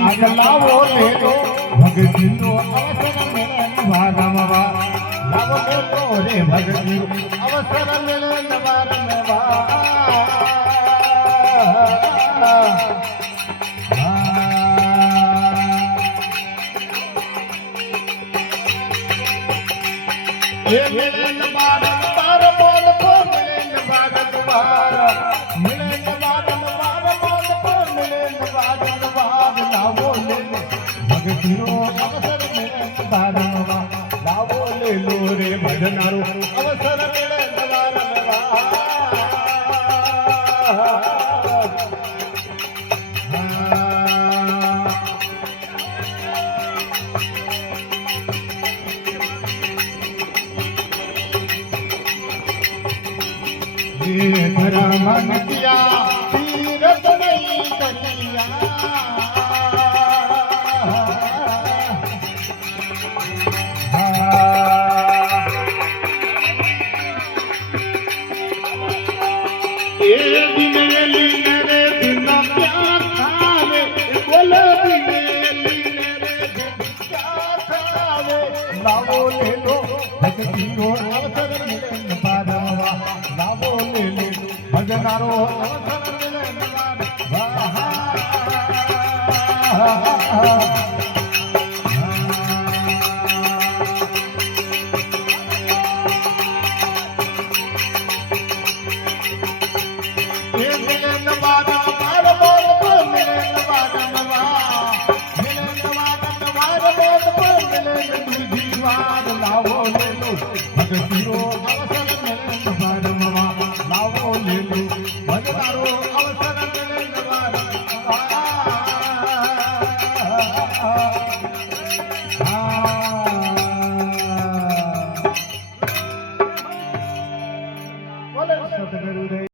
આરી લાવો લેલો ભગતીનો અવસર મળે નવારમવા લાવો લેલો રે ભગતીનો અવસર મળે નવારમવા એ મળે નવારમવા બોલ કો મળે નવારમવા મળે નવારમવા બોલ કો મળે નવારમવા લાવો લેલો ભગતીનો અવસર મળે નવારમવા લાવો લેલો રે ભજનારો અવસર મળે નવારમવા ધરમન કિયા તીરથ નહીં કરિયા એ દિનેલી રે દિન પ્યાર ખાવે બોલ દિનેલી રે દિન પ્યાર ખાવે લાવો લેલો ભક્તિનો અવસર મળે નવારમવા લાવો લેલો ભજનારો અવસર મળે નવારમવા લાવો લેલો ભગતીનો અવસર મળે નવારમવા લાવો લેલો